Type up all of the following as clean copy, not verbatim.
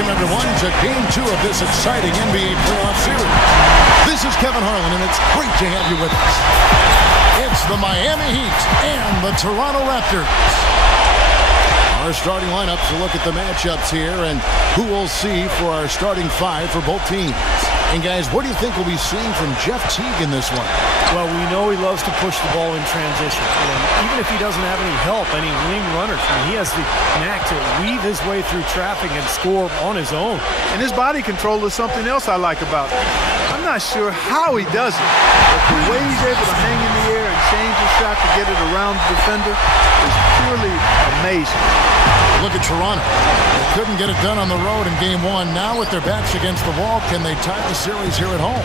Welcome, everyone, to Game 2 of this exciting NBA playoff series. This is Kevin Harlan, and it's great to have you with us. It's the Miami Heat and the Toronto Raptors. Our starting lineups will look at the matchups here and who we'll see for our starting five for both teams. And guys, what do you think we'll be seeing from Jeff Teague in this one? Well, we know he loves to push the ball in transition. And even if he doesn't have any help, any wing runners, he has the knack to weave his way through traffic and score on his own. And his body control is something else I like about him. I'm not sure how he does it, but the way he's able to hang in the air and change his shot to get it around the defender is purely amazing. Look at Toronto. They couldn't get it done on the road in Game 1. Now with their backs against the wall, can they tie the series here at home?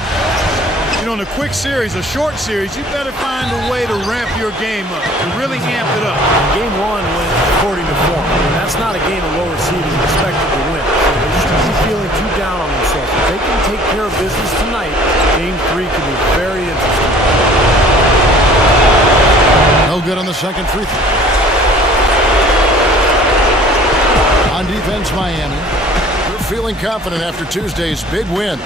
You know, in a quick series, a short series, you better find a way to ramp your game up, to really amp it up. Game 1 went according to form. And that's not a game a lower seed is expected to win. So they just can't be feeling too down on themselves. If they can take care of business tonight, Game 3 could be very interesting. No good on the second free throw. On defense, Miami. They're feeling confident after Tuesday's big win.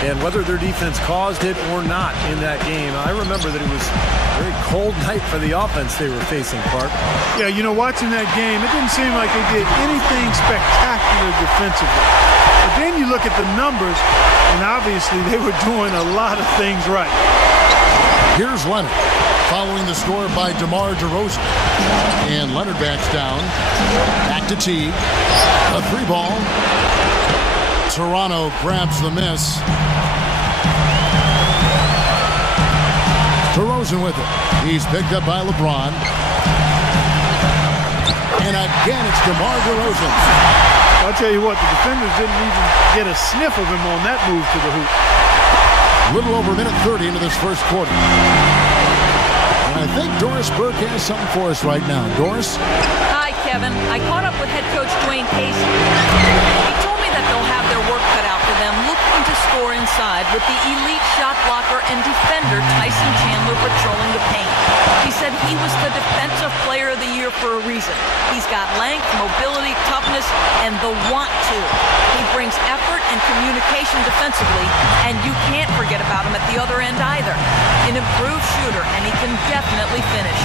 And whether their defense caused it or not in that game, I remember that it was a very cold night for the offense they were facing, Clark. Yeah, you know, watching that game, it didn't seem like they did anything spectacular defensively. But then you look at the numbers, and obviously they were doing a lot of things right. Here's Leonard, following the score by DeMar DeRozan. And Leonard backs down. Back to Teague. A three ball. Toronto grabs the miss. DeRozan with it. He's picked up by LeBron. And again, it's DeMar DeRozan. I'll tell you what, the defenders didn't even get a sniff of him on that move to the hoop. A little over a minute 30 into this first quarter. And I think Doris Burke has something for us right now. Doris? Hi, Kevin. I caught up with head coach Dwayne Casey. He told me that they'll have their work cut out for them looking to score inside with the elite shot blocker and defender Tyson Chandler patrolling the paint. He said he was the defensive player of the year for a reason. He's got length, mobility, toughness, and the want to. He brings effort and communication defensively, and you can't forget about him at the other end either. An improved shooter, and he can definitely finish.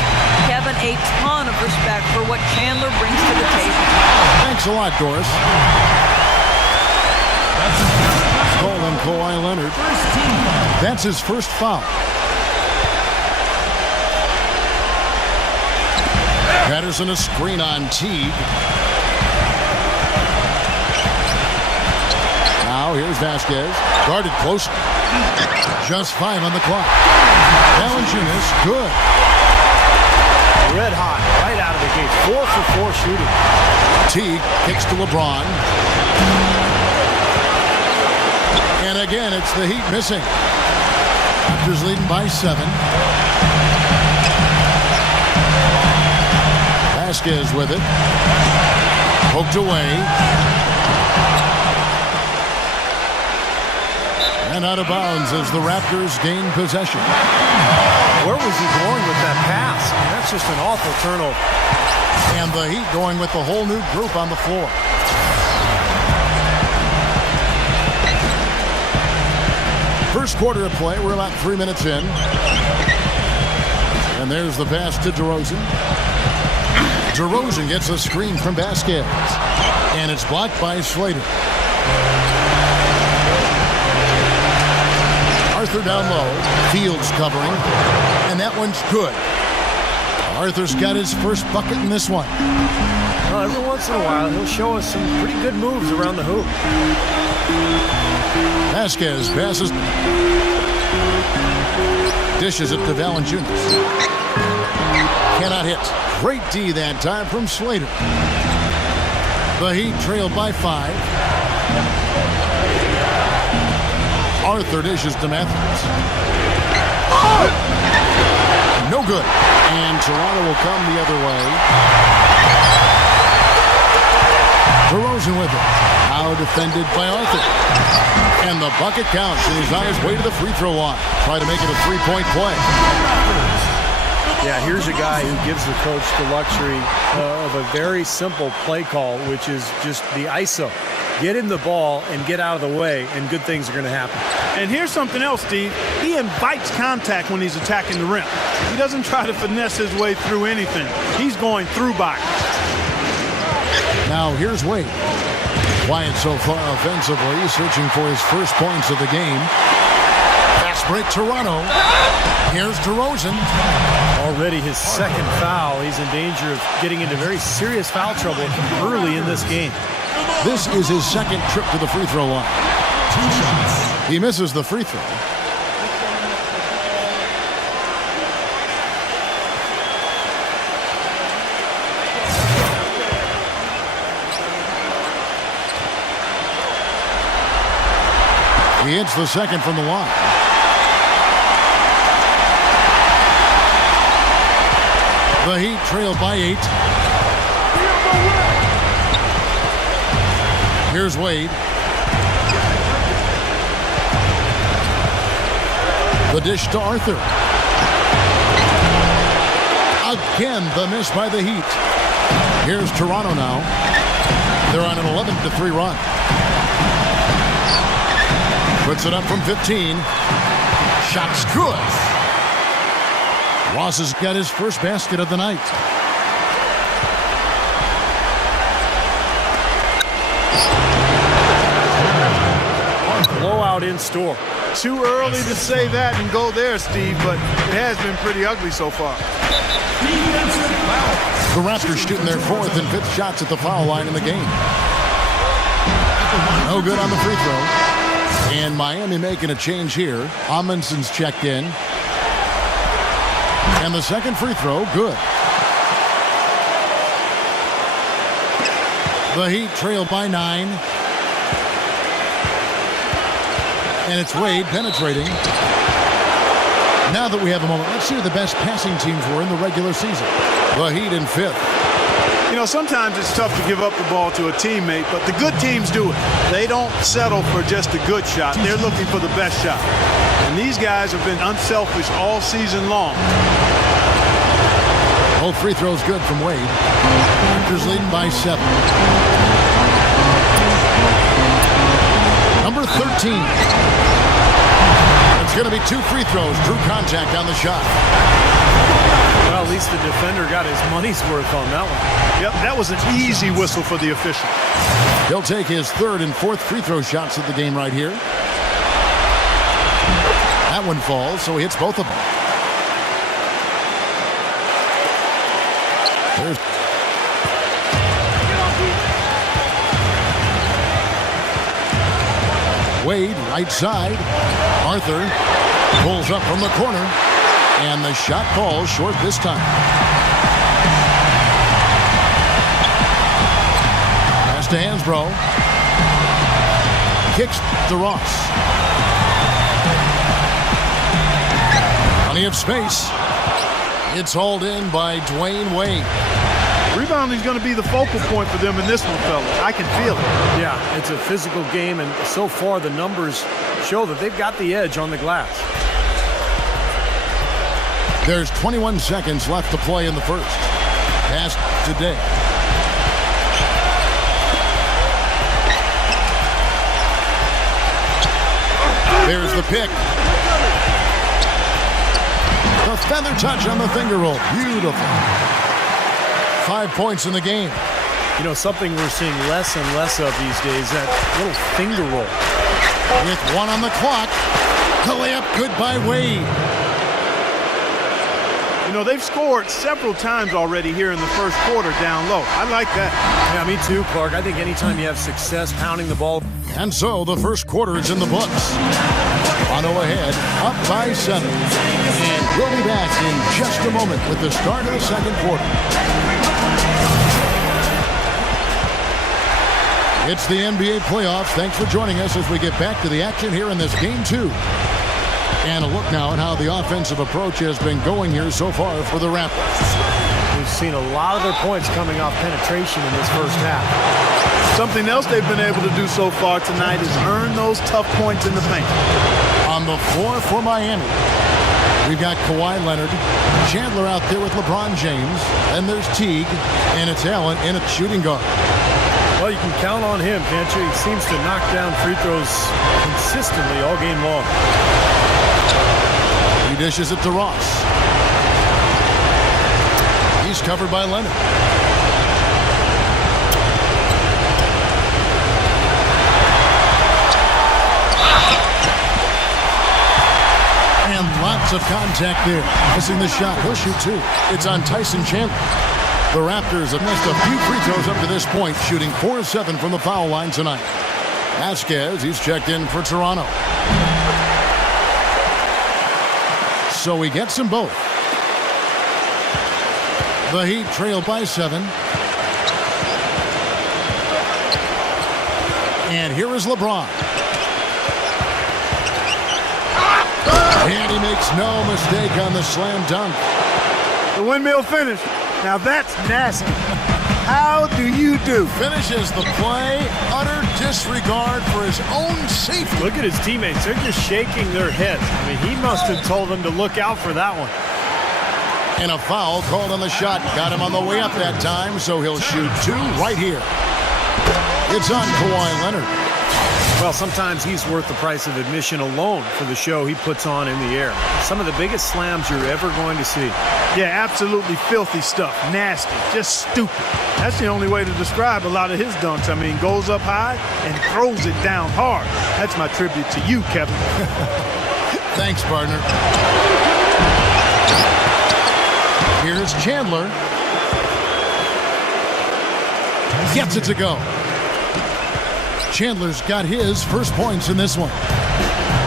Kevin, a ton of respect for what Chandler brings to the table. Thanks a lot, Doris. Stolen Kawhi Leonard. That's his first foul. Patterson a screen on Teague. Now here's Vasquez. Guarded close. Just 5 on the clock. Valanciunas, good. Red hot, right out of the gate. 4 for 4 shooting. Teague kicks to LeBron. And again, it's the Heat missing. Raptors leading by 7. Vasquez with it. Poked away. And out of bounds as the Raptors gain possession. Where was he going with that pass? I mean, that's just an awful turnover. And the Heat going with the whole new group on the floor. First quarter of play. We're about 3 minutes in. And there's the pass to DeRozan. DeRozan gets a screen from Vasquez. And it's blocked by Slater. Arthur down low. Fields covering. And that one's good. Arthur's got his first bucket in this one. Well, every once in a while, he'll show us some pretty good moves around the hoop. Vasquez passes. Dishes it to Valanciunas. Cannot hit. Great D that time from Slater. The Heat trailed by 5. Arthur dishes to Matthews. No good. And Toronto will come the other way. DeRozan with it. Now defended by Arthur. And the bucket counts, and he's on his way to the free throw line. Try to make it a 3-point play. Yeah, here's a guy who gives the coach the luxury of a very simple play call, which is just the ISO. Get him the ball and get out of the way, and good things are going to happen. And here's something else, Steve. He invites contact when he's attacking the rim. He doesn't try to finesse his way through anything. He's going through bodies. Now here's Wade. Quiet so far offensively, searching for his first points of the game. Fast break Toronto. Here's DeRozan. Already his second foul. He's in danger of getting into very serious foul trouble early in this game. This is his second trip to the free throw line. He misses the free throw. He hits the second from the line. The Heat trail by 8. Here's Wade. The dish to Arthur. Again, the miss by the Heat. Here's Toronto now. They're on an 11-3 run. Puts it up from 15. Shot's good. Ross has got his first basket of the night. Blowout in store. Too early to say that and go there, Steve, but it has been pretty ugly so far. The Raptors shooting their 4th and 5th shots at the foul line in the game. No good on the free throw. And Miami making a change here. Amundsen's checked in. And the second free throw, good. The Heat trail by 9. And it's Wade penetrating. Now that we have a moment, let's see who the best passing teams were in the regular season. The Heat in 5th. You know, sometimes it's tough to give up the ball to a teammate, but the good teams do it. They don't settle for just a good shot. They're looking for the best shot. And these guys have been unselfish all season long. Both free throws good from Wade. Raptors leading by 7. Number 13. It's going to be 2 free throws. Drew contact on the shot. Well, at least the defender got his money's worth on that one. Yep, that was an easy whistle for the official. He'll take his 3rd and 4th free throw shots of the game right here. That one falls, so he hits both of them. There's Wade, right side. Arthur pulls up from the corner, and the shot falls short this time. Pass to Hansbrough. Kicks to Ross. Plenty of space. It's hauled in by Dwayne Wade. Rebounding is going to be the focal point for them in this one, fellas. I can feel it. Yeah, it's a physical game, and so far the numbers show that they've got the edge on the glass. There's 21 seconds left to play in the first. Pass to Day. There's the pick. The feather touch on the finger roll. Beautiful. 5 points in the game. You know, something we're seeing less and less of these days, that little finger roll. With 1 on the clock. The layup good by Wade. You know, they've scored several times already here in the first quarter down low. I like that. Yeah, me too, Clark. I think anytime you have success pounding the ball. And so the first quarter is in the books. Toronto ahead, up by 7. And we'll be back in just a moment with the start of the second quarter. It's the NBA playoffs. Thanks for joining us as we get back to the action here in this game 2. And a look now at how the offensive approach has been going here so far for the Raptors. We've seen a lot of their points coming off penetration in this first half. Something else they've been able to do so far tonight is earn those tough points in the paint. On the floor for Miami, we've got Kawhi Leonard, Chandler out there with LeBron James, and there's Teague, and it's Allen in at shooting guard. Well, you can count on him, can't you? He seems to knock down free throws consistently all game long. He dishes it to Ross. He's covered by Leonard. And lots of contact there. Missing the shot. He'll shoot two. It's on Tyson Chandler. The Raptors have missed a few free throws up to this point, shooting 4 of 7 from the foul line tonight. Vasquez, he's checked in for Toronto. So he gets them both. The Heat trail by 7. And here is LeBron. And he makes no mistake on the slam dunk. The windmill finish. Now that's nasty. How do you do? Finishes the play. Utter disregard for his own safety. Look at his teammates. They're just shaking their heads. I mean, he must have told them to look out for that one. And a foul called on the shot. Got him on the way up that time, so he'll shoot 2 right here. It's on Kawhi Leonard. Well, sometimes he's worth the price of admission alone for the show he puts on in the air. Some of the biggest slams you're ever going to see. Yeah, absolutely filthy stuff. Nasty. Just stupid. That's the only way to describe a lot of his dunks. I mean, goes up high and throws it down hard. That's my tribute to you, Kevin. Thanks, partner. Here's Chandler. Gets it to go. Chandler's got his first points in this one.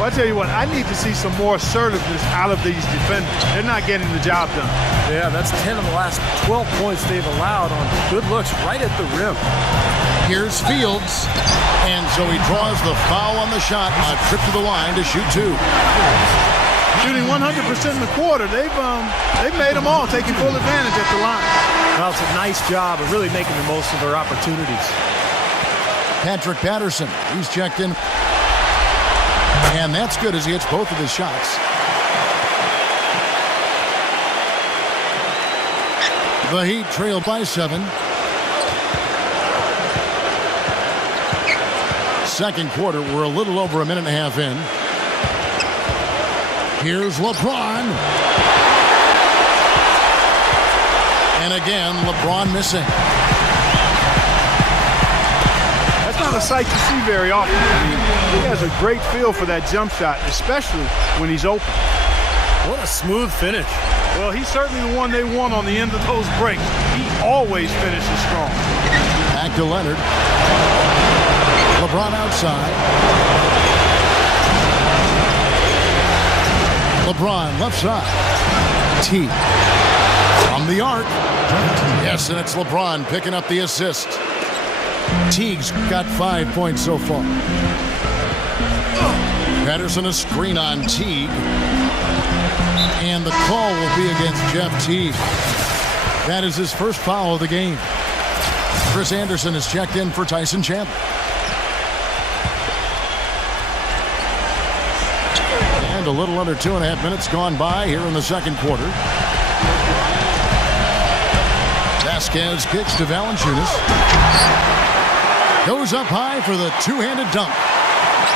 Well, I tell you what, I need to see some more assertiveness out of these defenders. They're not getting the job done. Yeah, that's 10 of the last 12 points they've allowed on good looks right at the rim. Here's Fields. And so he draws the foul on the shot. A trip to the line to shoot 2. Shooting 100% in the quarter. They've made them all, taking full advantage at the line. Well, it's a nice job of really making the most of their opportunities. Patrick Patterson, he's checked in. And that's good as he hits both of his shots. The Heat trail by 7. Second quarter, we're a little over a minute and a half in. Here's LeBron. And again, LeBron missing. Not a sight you see very often. He has a great feel for that jump shot, especially when he's open. What a smooth finish. Well, he's certainly the one they want on the end of those breaks. He always finishes strong. Back to Leonard. LeBron outside. LeBron left side. T. From the arc. Yes, and it's LeBron picking up the assist. Teague's got 5 points so far. Patterson a screen on Teague. And the call will be against Jeff Teague. That is his first foul of the game. Chris Anderson is checked in for Tyson Chandler. And a little under 2.5 minutes gone by here in the second quarter. Vasquez kicks to Valanciunas. Goes up high for the two-handed dunk.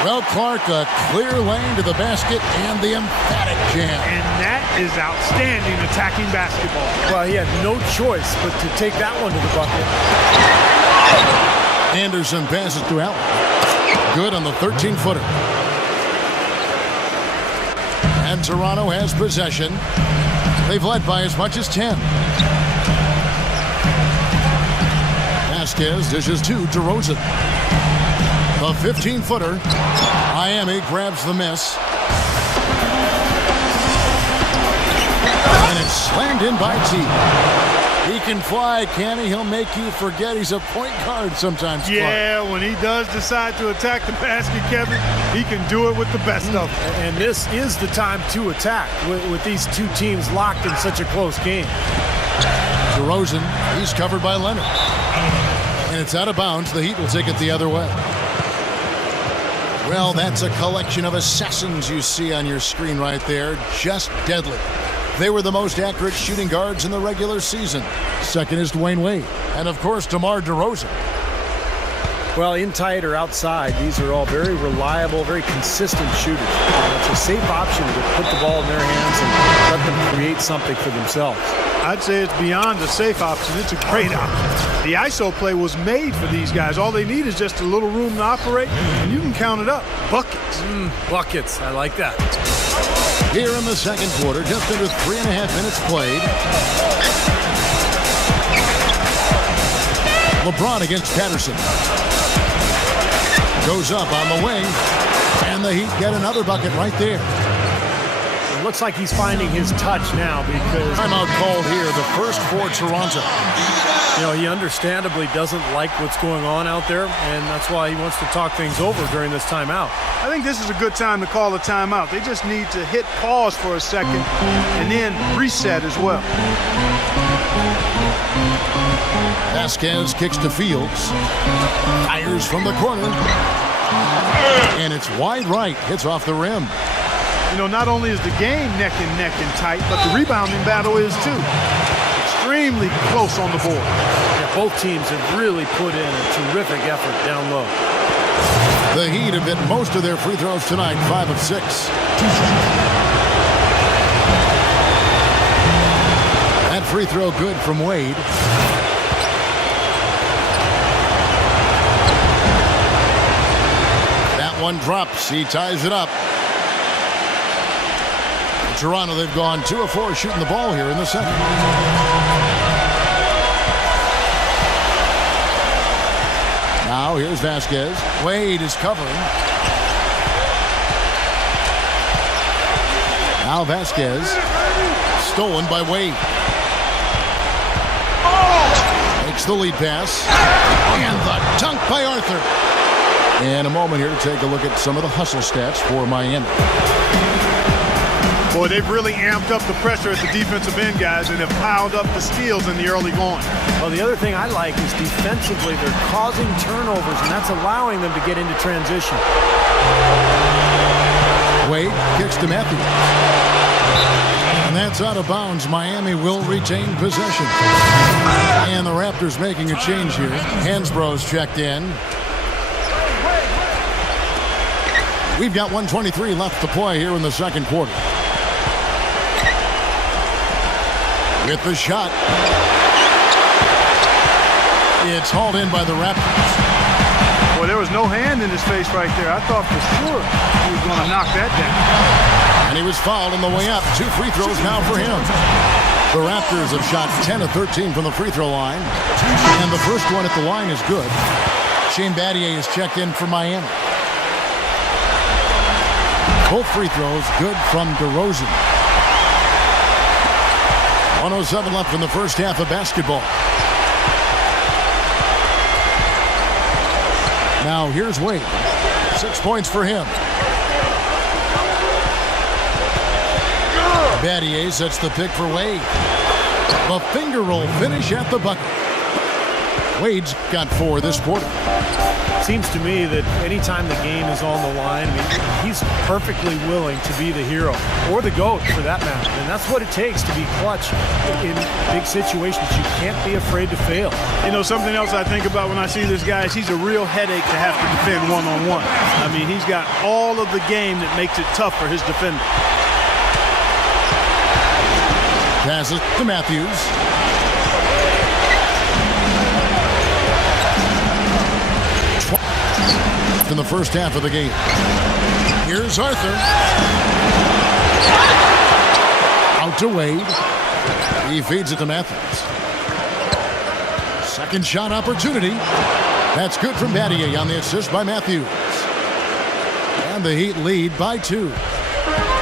Well, Clark, a clear lane to the basket and the emphatic jam. And that is outstanding attacking basketball. Well, he had no choice but to take that one to the bucket. Anderson passes to Allen. Good on the 13-footer. And Toronto has possession. They've led by as much as 10. Vasquez dishes to DeRozan. The 15-footer. Miami grabs the miss. And it's slammed in by T. He can fly, can he? He'll make you forget he's a point guard sometimes. Yeah, Clark. When he does decide to attack the basket, Kevin, he can do it with the best of them. And this is the time to attack with these two teams locked in such a close game. DeRozan, he's covered by Leonard. And it's out of bounds. The Heat will take it the other way. Well, that's a collection of assassins you see on your screen right there. Just deadly. They were the most accurate shooting guards in the regular season. Second is Dwayne Wade. And, of course, DeMar DeRozan. Well, in tight or outside, these are all very reliable, very consistent shooters. It's a safe option to put the ball in their hands and let them create something for themselves. I'd say it's beyond a safe option. It's a great option. The ISO play was made for these guys. All they need is just a little room to operate, and you can count it up. Buckets. Buckets. I like that. Here in the second quarter, just under 3.5 minutes played. LeBron against Patterson. Goes up on the wing, and the Heat get another bucket right there. It looks like he's finding his touch now because timeout called here, the first for Toronto. You know, he understandably doesn't like what's going on out there, and that's why he wants to talk things over during this timeout. I think this is a good time to call a timeout. They just need to hit pause for a second and then reset as well. Vasquez kicks to Fields. Fires from the corner. And it's wide right. Hits off the rim. You know, not only is the game neck and tight, but the rebounding battle is too. Extremely close on the board. Yeah, both teams have really put in a terrific effort down low. The Heat have hit most of their free throws tonight, 5 of 6. That free throw good from Wade. That one drops. He ties it up. Toronto, they've gone 2 of 4 shooting the ball here in the second. Now here's Vasquez. Wade is covering. Now Vasquez. Stolen by Wade. Makes the lead pass. And the dunk by Arthur. And a moment here to take a look at some of the hustle stats for Miami. Boy, they've really amped up the pressure at the defensive end, guys, and have piled up the steals in the early going. Well, the other thing I like is defensively they're causing turnovers, and that's allowing them to get into transition. Wade kicks to Matthews. And that's out of bounds. Miami will retain possession. And the Raptors making a change here. Hansbrough's checked in. We've got 1:23 left to play here in the second quarter. With the shot. It's hauled in by the Raptors. Well, there was no hand in his face right there. I thought for sure he was going to knock that down. And he was fouled on the way up. 2 free throws now for him. The Raptors have shot 10 of 13 from the free throw line. And the first one at the line is good. Shane Battier is checked in for Miami. Both free throws good from DeRozan. 1:07 left in the first half of basketball. Now here's Wade. 6 points for him. Battier sets the pick for Wade. A finger roll finish at the bucket. Wade's got 4 this quarter. Seems to me that anytime the game is on the line, he's perfectly willing to be the hero or the GOAT for that matter. And that's what it takes to be clutch in big situations. You can't be afraid to fail. You know, something else I think about when I see this guy is he's a real headache to have to defend one-on-one. I mean, he's got all of the game that makes it tough for his defender. Passes to Matthews. In the first half of the game. Here's Arthur. Out to Wade. He feeds it to Matthews. Second shot opportunity. That's good from Battier on the assist by Matthews. And the Heat lead by 2.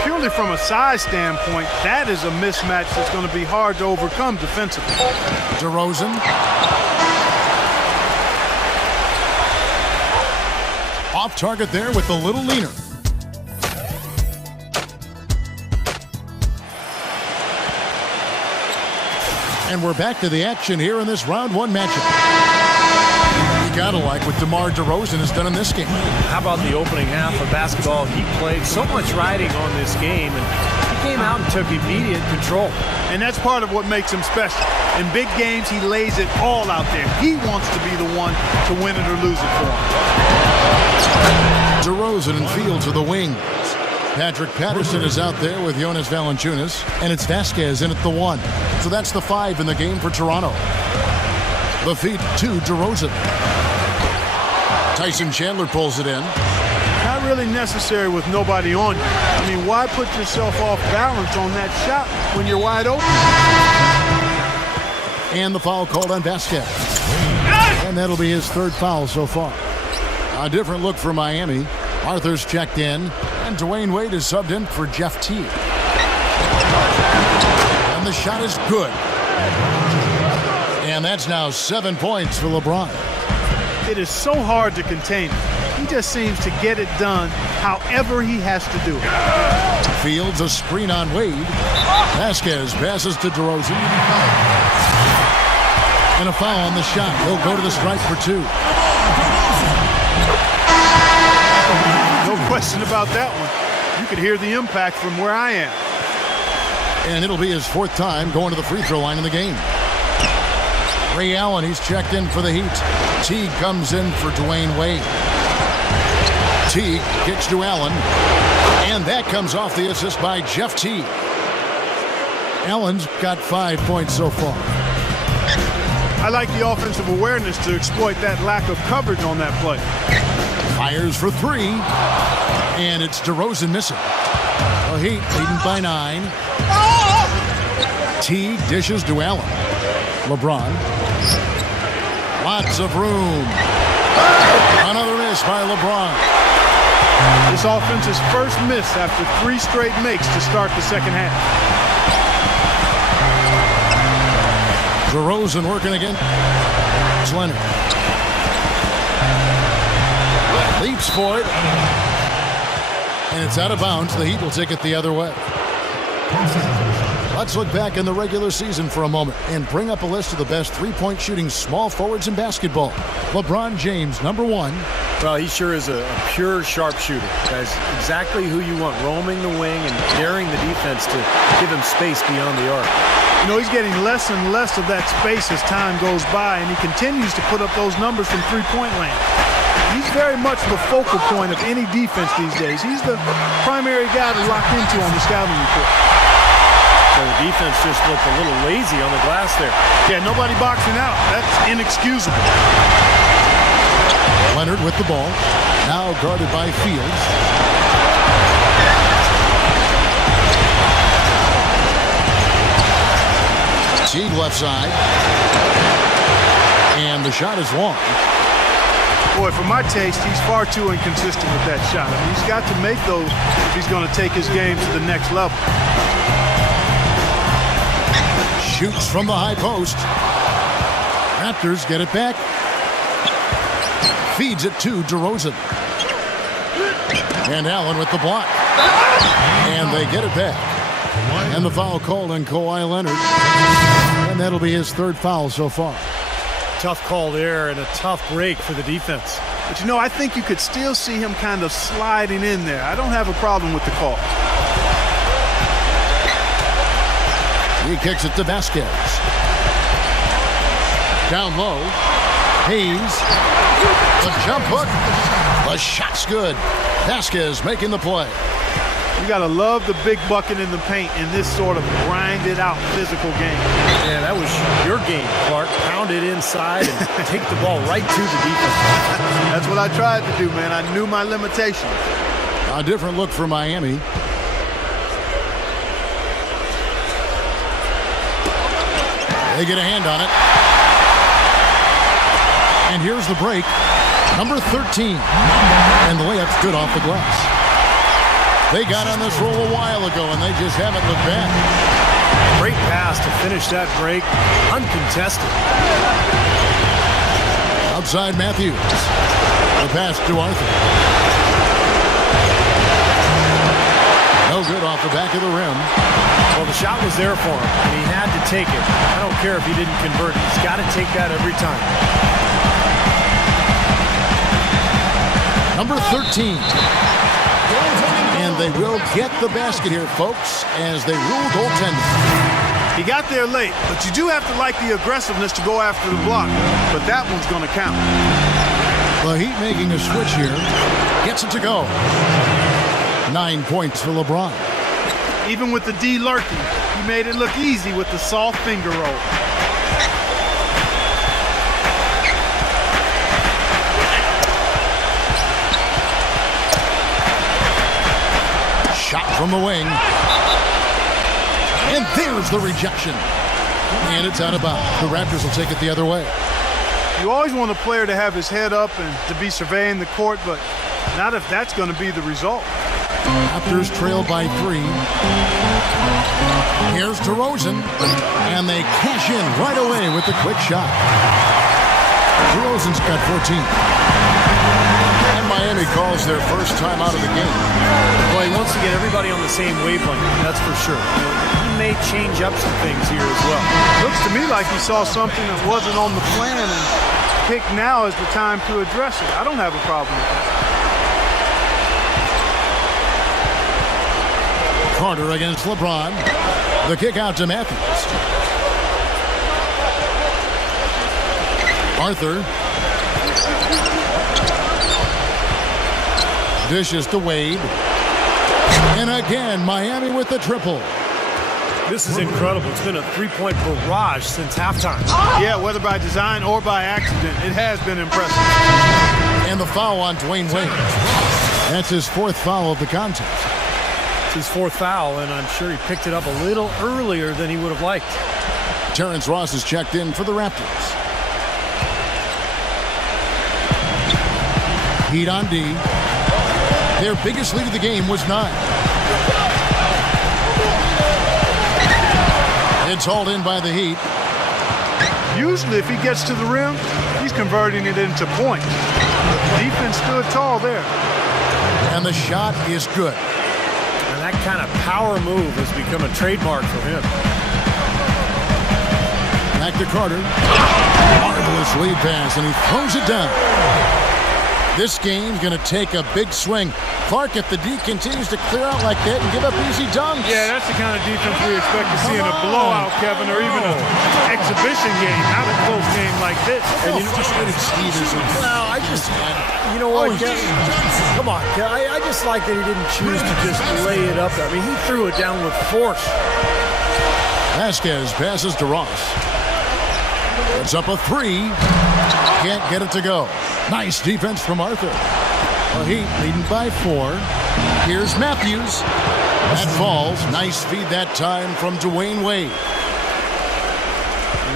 Purely from a size standpoint, that is a mismatch that's going to be hard to overcome defensively. DeRozan. Off target there with the little leaner. And we're back to the action here in this round 1 matchup. You gotta like what DeMar DeRozan has done in this game. How about the opening half of basketball he played? So much riding on this game, and came out and took immediate control. And that's part of what makes him special. In big games, he lays it all out there. He wants to be the one to win it or lose it for him. DeRozan and Fields are the wings. Patrick Patterson is out there with Jonas Valanciunas, and it's Vasquez in at the 1. So that's the 5 in the game for Toronto. The feed to DeRozan. Tyson Chandler pulls it in. Not really necessary with nobody on you. I mean, why put yourself off balance on that shot when you're wide open? And the foul called on Vasquez. And that'll be his 3rd foul so far. A different look for Miami. Arthur's checked in, and Dwayne Wade is subbed in for Jeff Teague. And the shot is good. And that's now 7 points for LeBron. It is so hard to contain him. He just seems to get it done however he has to do it. Fields a screen on Wade. Vasquez passes to DeRozan. And a foul on the shot. He'll go to the strike for 2. No question about that one. You could hear the impact from where I am. And it'll be his 4th time going to the free throw line in the game. Ray Allen, he's checked in for the Heat. Teague comes in for Dwayne Wade. Teague kicks to Allen. And that comes off the assist by Jeff Teague. Allen's got 5 points so far. I like the offensive awareness to exploit that lack of coverage on that play. Fires for 3. And it's DeRozan missing. The Heat leading by 9. Teague dishes to Allen. LeBron. Lots of room. Another miss by LeBron. This offense's first miss after 3 straight makes to start the second half. DeRozan working again. It's Leonard. Leaps for it. And it's out of bounds. The Heat will take it the other way. Let's look back in the regular season for a moment and bring up a list of the best three-point shooting small forwards in basketball. LeBron James, number 1. Well, he sure is a pure sharpshooter. That's exactly who you want, roaming the wing and daring the defense to give him space beyond the arc. You know, he's getting less and less of that space as time goes by, and he continues to put up those numbers from three-point land. He's very much the focal point of any defense these days. He's the primary guy to lock into on the scouting report. So the defense just looked a little lazy on the glass there. Yeah, nobody boxing out. That's inexcusable. Leonard with the ball. Now guarded by Fields. Teague left side. And the shot is long. Boy, for my taste, he's far too inconsistent with that shot. I mean, he's got to make those if he's going to take his game to the next level. Shoots from the high post. Raptors get it back. Feeds it to DeRozan. And Allen with the block. And they get it back. And the foul called on Kawhi Leonard. And that'll be his 3rd foul so far. Tough call there and a tough break for the defense. But, you know, I think you could still see him kind of sliding in there. I don't have a problem with the call. He kicks it to Vasquez. Down low. Hayes. The jump hook. The shot's good. Vasquez making the play. You got to love the big bucket in the paint in this sort of grinded-out physical game. Yeah, that was your game, Clark. Pound it inside and take the ball right to the defense. That's what I tried to do, man. I knew my limitations. A different look for Miami. They get a hand on it. And here's the break. Number 13. And the layup's good off the glass. They got on this roll a while ago, and they just haven't looked back. Great pass to finish that break. Uncontested. Outside Matthews. The pass to Arthur. No good off the back of the rim. Well, the shot was there for him, and he had to take it. I don't care if he didn't convert. He's got to take that every time. Number 13. And they will get the basket here, folks, as they rule goaltending. He got there late, but you do have to like the aggressiveness to go after the block. But that one's going to count. The Heat making a switch here. Gets it to go. 9 points for LeBron. Even with the D lurking, he made it look easy with the soft finger roll. Shot from the wing. And there's the rejection. And it's out of bounds. The Raptors will take it the other way. You always want a player to have his head up and to be surveying the court, but not if that's going to be the result. Raptors trail by 3. Here's DeRozan. And they cash in right away with the quick shot. DeRozan's got 14. And Miami calls their first time out of the game. Well, he wants to get everybody on the same wavelength, that's for sure. He may change up some things here as well. Looks to me like he saw something that wasn't on the plan, and pick now is the time to address it. I don't have a problem with that. Carter against LeBron. The kick out to Matthews. Arthur. Dishes to Wade. And again, Miami with the triple. This is incredible. It's been a three-point barrage since halftime. Yeah, whether by design or by accident, it has been impressive. And the foul on Dwayne Wade. That's his 4th foul of the contest. It's his 4th foul, and I'm sure he picked it up a little earlier than he would have liked. Terrence Ross is checked in for the Raptors. Heat on D. Their biggest lead of the game was 9. It's hauled in by the Heat. Usually, if he gets to the rim, he's converting it into points. Defense stood tall there. And the shot is good. And that kind of power move has become a trademark for him. Back to Carter. Marvelous lead pass, and he throws it down. This game's going to take a big swing. Clark, if the D continues to clear out like that and give up easy dunks. Yeah, that's the kind of defense we expect to see in a blowout, Kevin, or even an exhibition game, not a close game like this. And you know, just let it well, you know what, come on, I just like that he didn't choose to just lay it up. I mean, he threw it down with force. Vasquez passes to Ross. It's up a 3. Can't get it to go. Nice defense from Arthur. Well, Heat leading by 4. Here's Matthews. That falls. Nice feed that time from Dwayne Wade.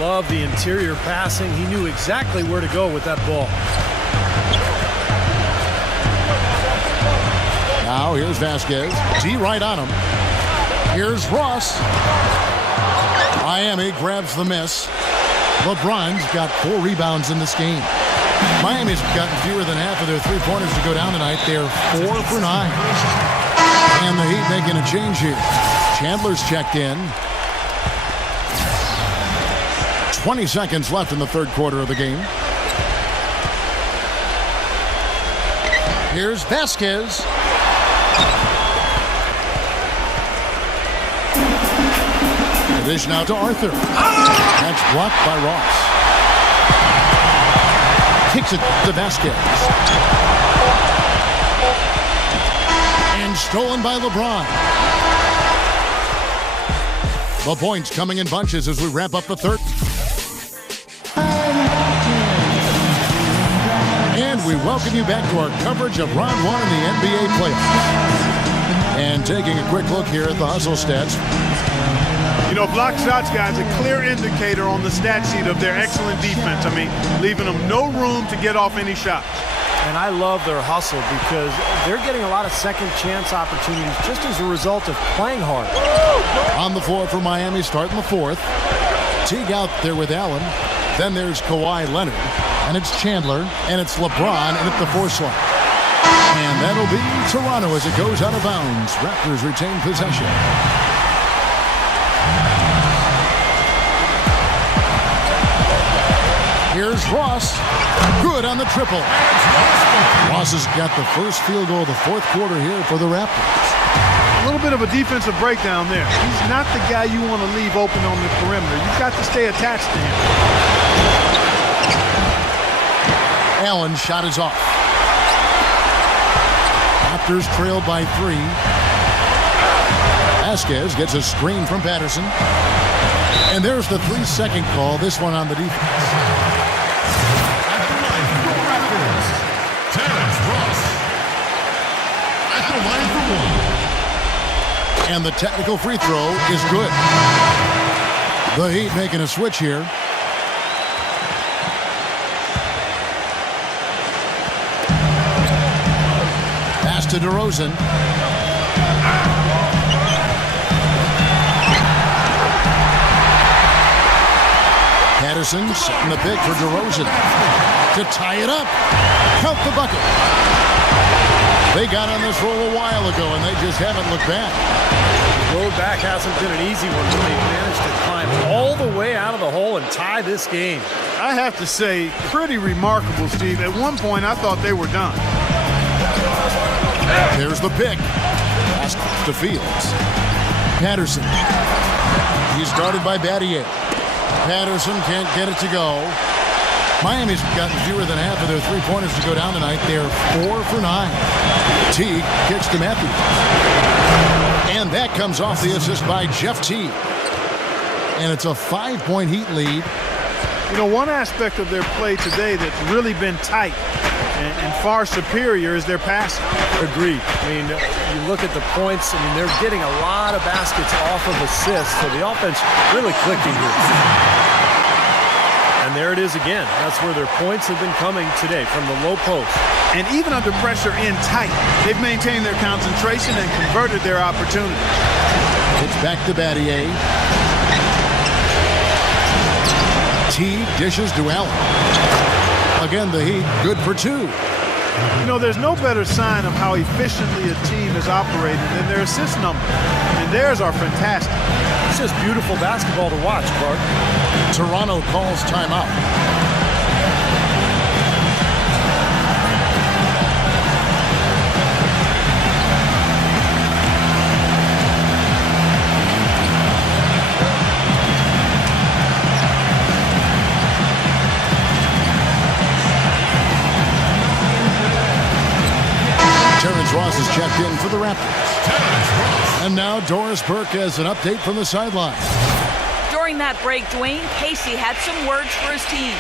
Love the interior passing. He knew exactly where to go with that ball. Now here's Vasquez. D right on him. Here's Ross. Miami grabs the miss. LeBron's got 4 rebounds in this game. Miami's gotten fewer than half of their 3-pointers to go down tonight. They're 4 for 9. And the Heat making a change here. Chandler's checked in. 20 seconds left in the 3rd quarter of the game. Here's Vasquez. The dish now to Arthur. That's blocked by Ross. Kicks it to Vasquez. And stolen by LeBron. The points coming in bunches as we wrap up the 3rd. And we welcome you back to our coverage of Round 1 in the NBA playoffs. And taking a quick look here at the hustle stats. You know, block shots, guys, a clear indicator on the stat sheet of their excellent defense. I mean, leaving them no room to get off any shots. And I love their hustle because they're getting a lot of second chance opportunities just as a result of playing hard. On the floor for Miami, starting the 4th. Teague out there with Allen. Then there's Kawhi Leonard. And it's Chandler. And it's LeBron and at the 4 slot. And that'll be Toronto as it goes out of bounds. Raptors retain possession. Here's Ross. Good on the triple. Ross has got the first field goal of the fourth quarter here for the Raptors. A little bit of a defensive breakdown there. He's not the guy you want to leave open on the perimeter. You've got to stay attached to him. Allen's shot is off. Raptors trailed by 3. Vasquez gets a screen from Patterson. And there's the 3-second call, this one on the defense. At the line for the Raptors, Terrence Ross. At the line for 1. And the technical free throw is good. The Heat making a switch here. Pass to DeRozan. Patterson setting the pick for DeRozan to tie it up. Count the bucket. They got on this roll a while ago, and they just haven't looked back. The road back hasn't been an easy one, but they've managed to climb all the way out of the hole and tie this game. I have to say, pretty remarkable, Steve. At one point, I thought they were done. There's the pick. Pass to Fields. Patterson. He's guarded by Battier. Patterson can't get it to go. Miami's gotten fewer than half of their three-pointers to go down tonight. They're 4 for 9. Teague kicks to Matthews. And that comes off the assist by Jeff Teague. And it's a 5-point Heat lead. You know, one aspect of their play today that's really been tight and far superior is their passing. Agreed. I mean, you look at the points, I mean, they're getting a lot of baskets off of assists, so the offense really clicking here. And there it is again. That's where their points have been coming today, from the low post. And even under pressure in tight, they've maintained their concentration and converted their opportunities. It's back to Battier. Teague dishes to Allen. Again, the Heat good for 2. You know, there's no better sign of how efficiently a team is operated than their assist number. And theirs are fantastic. It's just beautiful basketball to watch, Clark. Toronto calls timeout. Ross is checked in for the Raptors. And now Doris Burke has an update from the sideline. During that break, Dwayne Casey had some words for his team.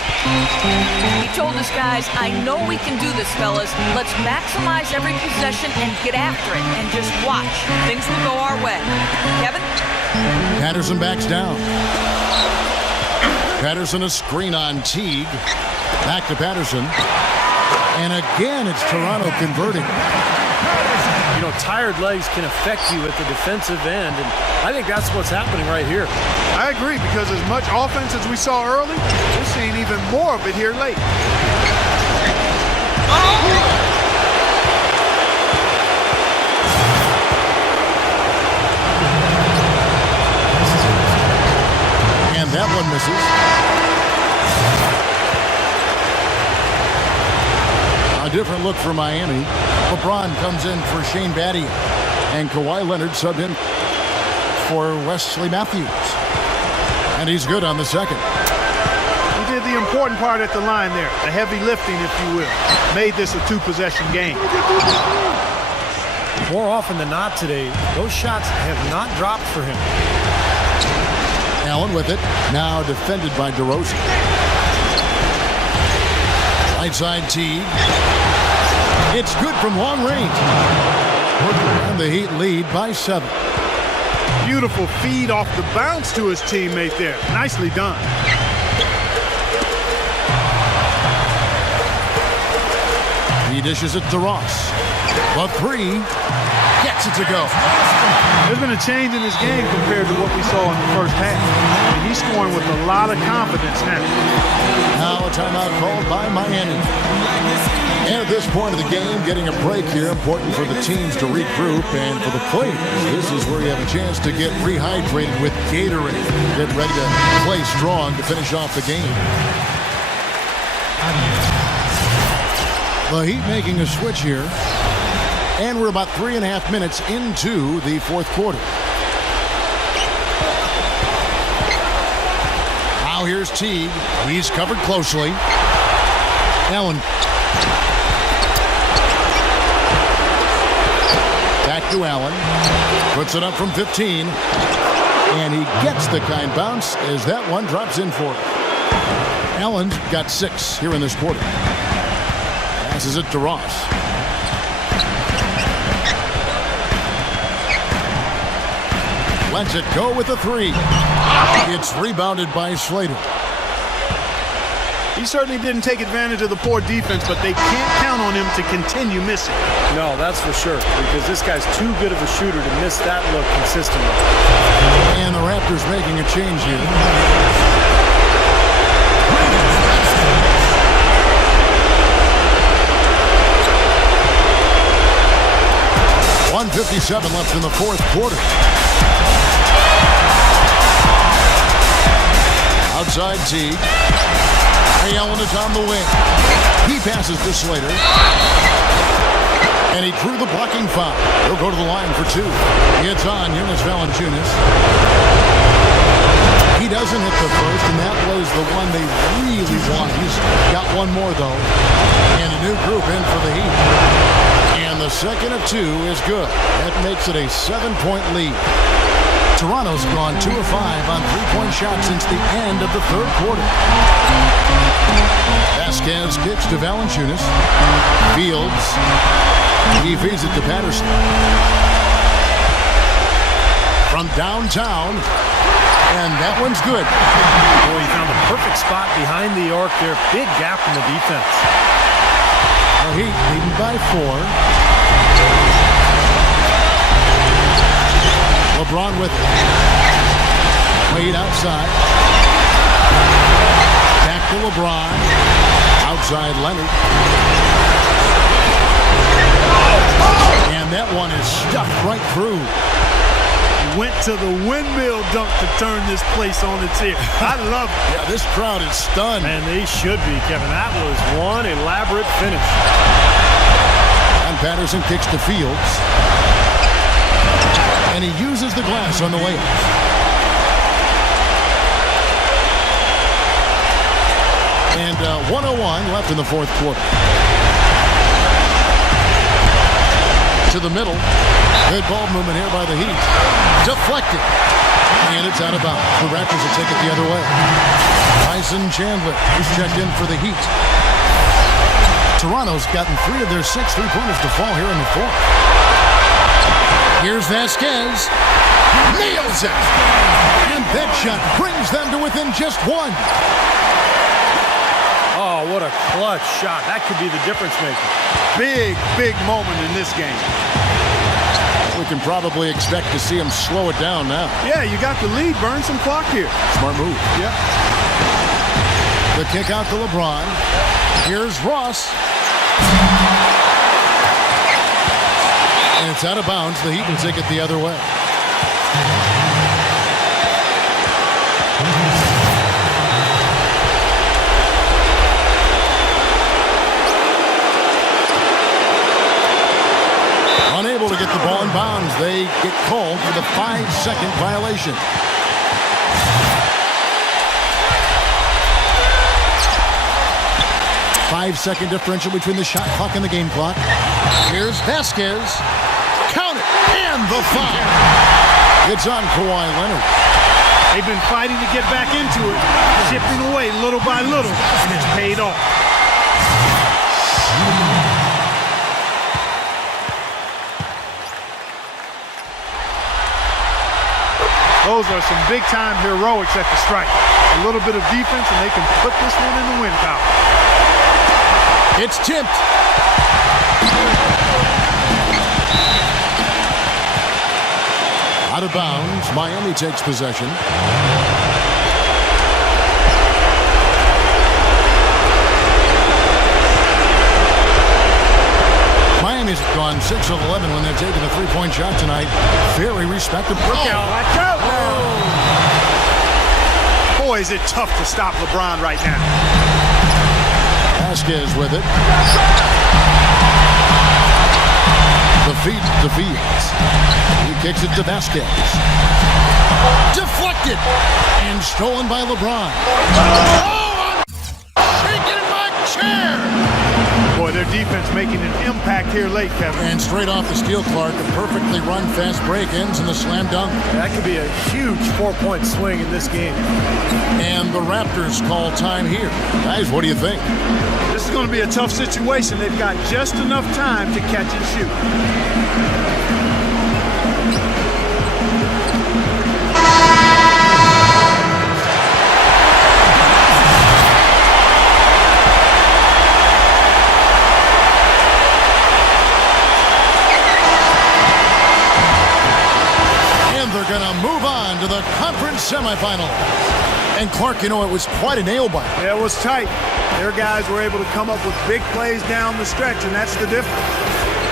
He told us, guys, I know we can do this, fellas. Let's maximize every possession and get after it and just watch. Things will go our way. Kevin? Patterson backs down. Patterson a screen on Teague. Back to Patterson. And again, it's Toronto converting. You know, tired legs can affect you at the defensive end, and I think that's what's happening right here. I agree, because as much offense as we saw early, we're seeing even more of it here late. And that one misses. A different look for Miami. LeBron comes in for Shane Battier. And Kawhi Leonard subbed in for Wesley Matthews. And he's good on the second. He did the important part at the line there. The heavy lifting, if you will. Made this a 2-possession game. More often than not today, those shots have not dropped for him. Allen with it. Now defended by DeRozan. Right side Teague. It's good from long range. And the Heat lead by 7. Beautiful feed off the bounce to his teammate there. Nicely done. He dishes it to Ross. The 3 gets it to go. There's been a change in his game compared to what we saw in the first half. And he's scoring with a lot of confidence now. Now a timeout called by Miami. And at this point of the game, getting a break here, important for the teams to regroup, and for the players, this is where you have a chance to get rehydrated with Gatorade. Get ready to play strong to finish off the game. The Heat making a switch here. And we're about 3.5 minutes into the fourth quarter. Now here's Teague. He's covered closely. Allen. Back to Allen. Puts it up from 15. And he gets the kind bounce as that one drops in for him. Allen's got 6 here in this quarter. Passes it to Ross. Lets it go with a 3. It's rebounded by Slater. He certainly didn't take advantage of the poor defense, but they can't count on him to continue missing. No, that's for sure, because this guy's too good of a shooter to miss that look consistently. And the Raptors making a change here. 1:57 left in the fourth quarter. Outside Teague. Ray Allen is on the wing. He passes to Slater. And he drew the blocking foul. He'll go to the line for 2. It's on Jonas Valanciunas. He doesn't hit the first, and that was the one they really want. He's got one more, though. And a new group in for the Heat. And the second of 2 is good. That makes it a 7-point lead. Toronto's gone 2 of 5 on 3-point shots since the end of the third quarter. Vasquez kicks to Valanciunas. Fields. He feeds it to Patterson. From downtown. And that one's good. Boy, he found the perfect spot behind the arc there. Big gap in the defense. The Heat leading by 4. LeBron with it. Wade outside. Back to LeBron. Outside Leonard. And that one is stuffed right through. Went to the windmill dunk to turn this place on its ear. I love it. Yeah, this crowd is stunned. And they should be, Kevin. That was one elaborate finish. And Patterson kicks to Fields. And he uses the glass on the layup. And 1:01 left in the fourth quarter. To the middle. Good ball movement here by the Heat. Deflected. And it's out of bounds. The Raptors will take it the other way. Tyson Chandler is checked in for the Heat. Toronto's gotten 3 of their 6 3-pointers to fall here in the fourth. Here's Vasquez. Nails it. And that shot brings them to within just 1. Oh, what a clutch shot. That could be the difference maker. Big, big moment in this game. We can probably expect to see him slow it down now. Yeah, you got the lead. Burn some clock here. Smart move. Yeah. The kick out to LeBron. Here's Ross. And it's out of bounds. The Heat will take it the other way. Unable to get the ball in bounds. They get called for the 5-second violation. Five-second differential between the shot clock and the game clock. Here's Vasquez. Count it. And the foul. It's on Kawhi Leonard. They've been fighting to get back into it, chipping away little by little, and it's paid off. Those are some big-time heroics at the strike. A little bit of defense, and they can put this one in the wind power. It's tipped. Out of bounds. Miami takes possession. Miami's gone 6 of 11 when they're taking a 3-point shot tonight. Very respectable. Watch out. Boy, is it tough to stop LeBron right now. Vasquez with it. The feed to Fields. He kicks it to Vasquez. Deflected and stolen by LeBron. Oh, I'm shaking in my chair. Boy, their defense making an impact here late, Kevin. And straight off the steal, Clark, a perfectly run fast break ends in the slam dunk. That could be a huge 4-point swing in this game. And the Raptors call time here. Guys, what do you think? This is going to be a tough situation. They've got just enough time to catch and shoot. They're going to move on to the conference semifinals. And Clark, you know, it was quite a nail-biter. Yeah, it was tight. Their guys were able to come up with big plays down the stretch, and that's the difference.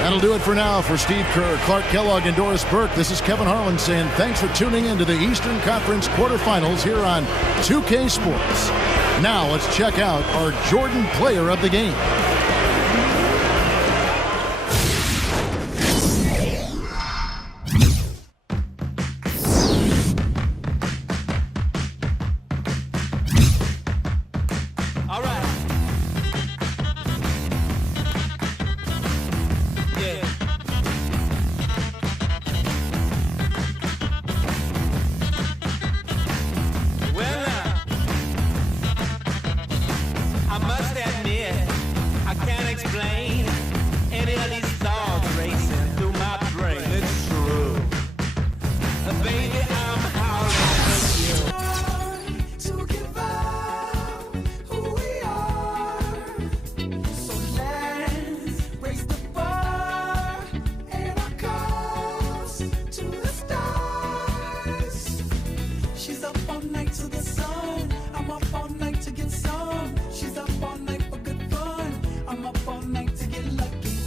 That'll do it for now. For Steve Kerr, Clark Kellogg, and Doris Burke, this is Kevin Harlan saying thanks for tuning in to the Eastern Conference quarterfinals here on 2K Sports. Now let's check out our Jordan Player of the Game.